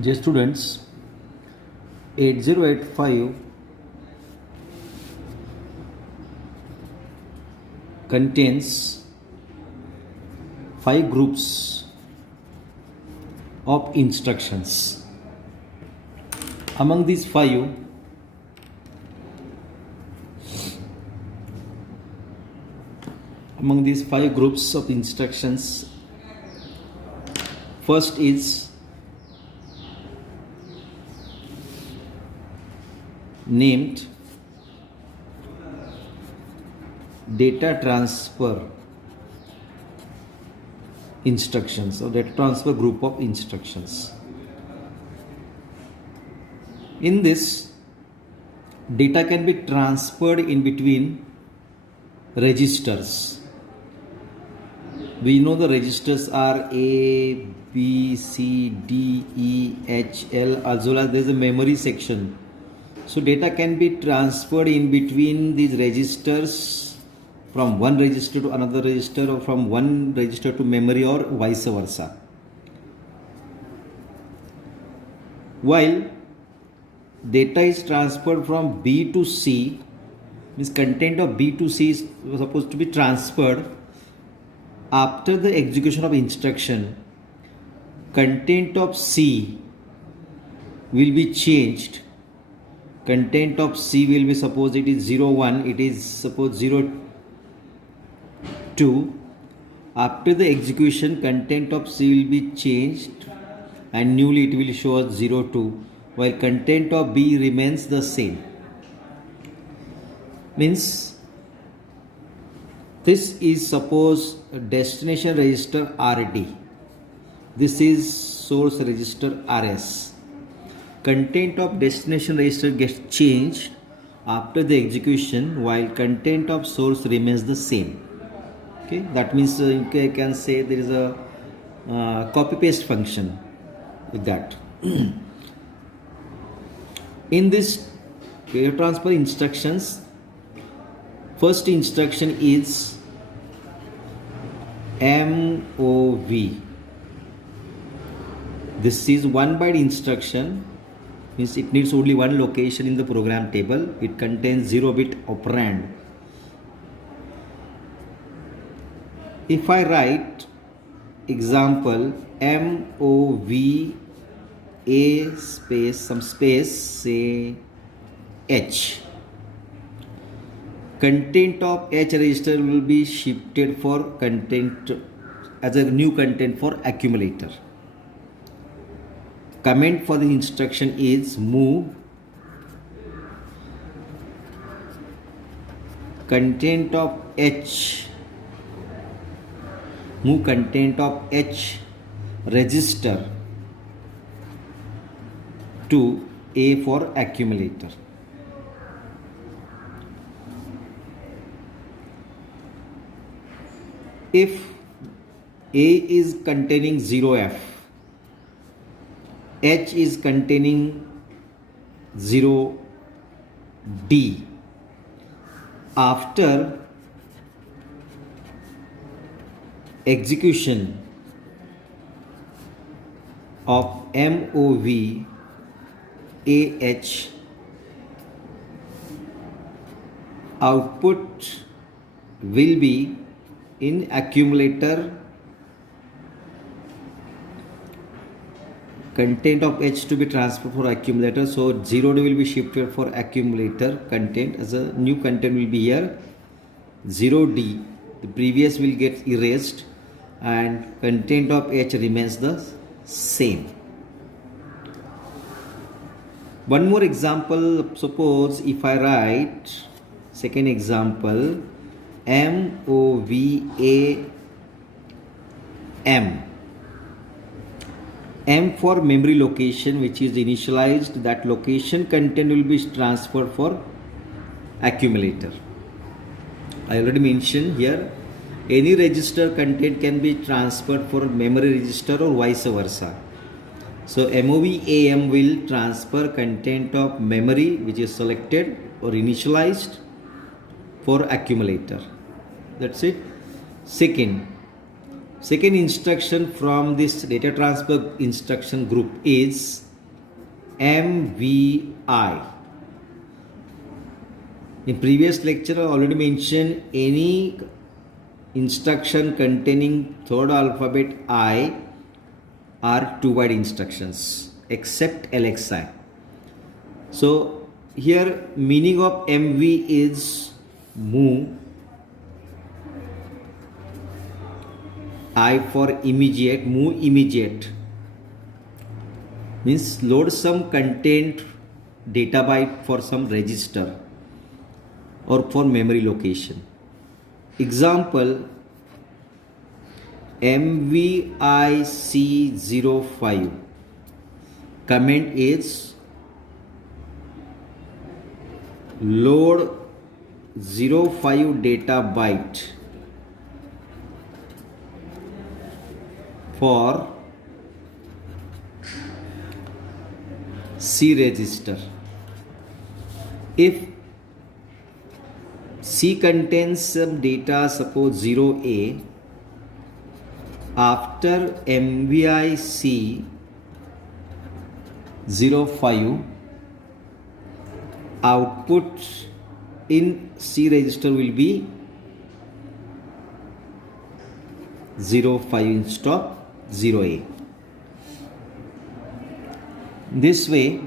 Dear students, 8085 contains 5 groups of instructions. Among these 5, groups of instructions, first is named data transfer instructions or data transfer group of instructions. In this, data can be transferred in between registers. We know the registers are A, B, C, D, E, H, L, as well as there is a memory section. So data can be transferred in between these registers from one register to another register or from one register to memory or vice versa. While data is transferred from B to C, means content of B to C is supposed to be transferred after the execution of instruction. Content of C will be changed. Content of C will be, suppose it is 01, it is suppose 02. After the execution, content of C will be changed and newly it will show as 02, while content of B remains the same. Means this is suppose destination register RD. This is source register RS. Content of destination register gets changed after the execution while content of source remains the same. Okay, that means you can say there is a copy paste function with that. In this data transfer instructions, first instruction is MOV. This is 1 byte instruction, means it needs only one location in the program table. It contains 0-bit operand. If I write example MOV A space some space say H, content of H register will be shifted for content as a new content for accumulator. Comment for the instruction is move content of H, move content of H register to A for accumulator. If A is containing 0F, H is containing 0D, after execution of MOV AH, output will be in accumulator. Content of H to be transferred for accumulator, so 0D will be shifted for accumulator content as a new content will be here 0D. The previous will get erased and content of H remains the same. One more example, suppose if I write second example MOVAM. M for memory location which is initialized, that location content will be transferred for accumulator. I already mentioned here any register content can be transferred for memory register or vice versa. So MOVAM will transfer content of memory which is selected or initialized for accumulator. That's it. Second instruction from this data transfer instruction group is MVI. In previous lecture I already mentioned any instruction containing third alphabet I are 2-byte instructions except LXI. So here meaning of MV is move, I for immediate, move immediate, means load some content data byte for some register or for memory location. Example, MVIC05 command is load 05 data byte for C register. If C contains some data, suppose 0A, after MVIC 05, output in C register will be 05 instead of 0A. This way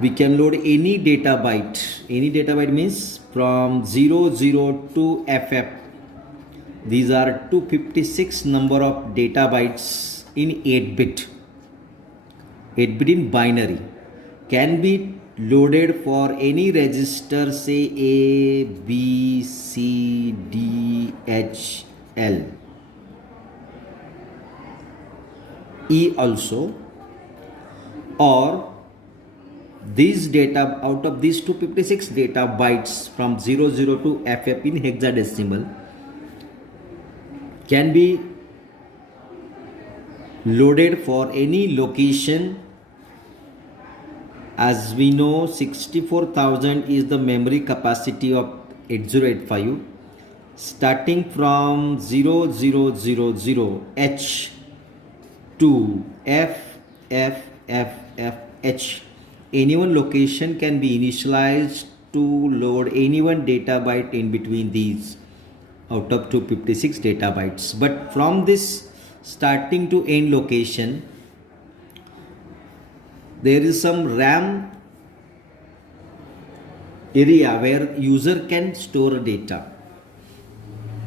we can load any data byte. Any data byte means from 00 to FF. These are 256 number of data bytes in 8-bit. 8-bit in binary. Can be loaded for any register, say A, B, C, D, H, L. E also, or these data, out of these 256 data bytes from 00 to FF in hexadecimal can be loaded for any location. As we know, 64,000 is the memory capacity of 8085. Starting from 0000H to FFFFH, any one location can be initialized to load any one data byte in between these out of 256 data bytes. But from this starting to end location, there is some RAM area where user can store data.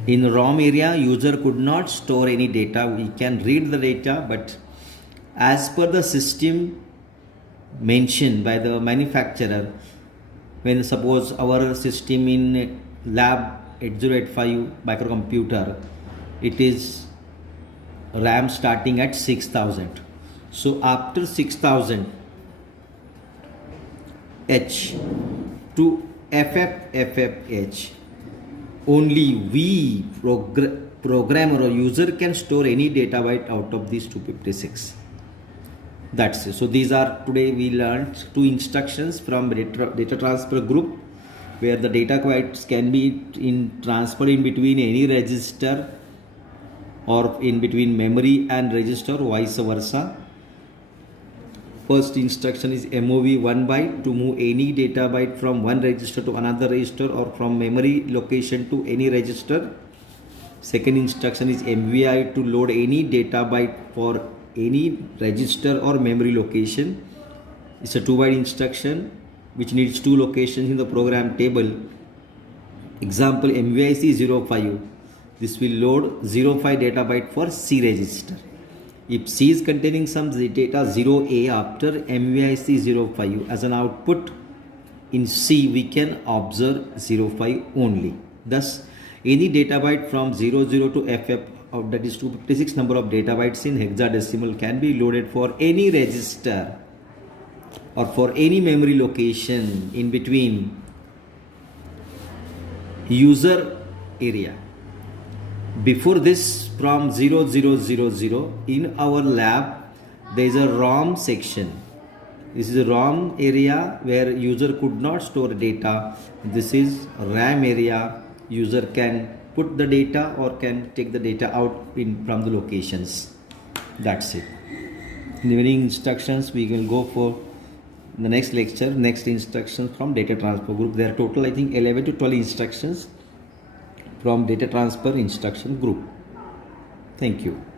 In ROM area, user could not store any data. We can read the data, but as per the system mentioned by the manufacturer, when suppose our system in lab 8085 microcomputer, it is RAM starting at 6000. So after 6000 H to FFFFH, only we programmer or user can store any data byte out of these 256. That's it. So these are, today we learned 2 instructions from data transfer group, where the data bytes can be transferred in between any register or in between memory and register, vice versa. First instruction is MOV 1 byte to move any data byte from one register to another register or from memory location to any register. Second instruction is MVI to load any data byte for any register or memory location. It's a 2-byte instruction which needs 2 locations in the program table. Example, MVIC 05. This will load 05 data byte for C register. If C is containing some data 0A after MVIC 05, as an output in C we can observe 05 only. Thus, any data byte from 00 to FF, that is 256 number of data bytes in hexadecimal, can be loaded for any register or for any memory location in between user area. Before this, from 0000 in our lab there is a ROM section. This is a ROM area where user could not store data. This is RAM area. User can put the data or can take the data out from the locations. That's it. remaining instructions we will go for the next lecture, next instructions from data transfer group. There are total I think 11 to 12 instructions from data transfer instruction group. Thank you.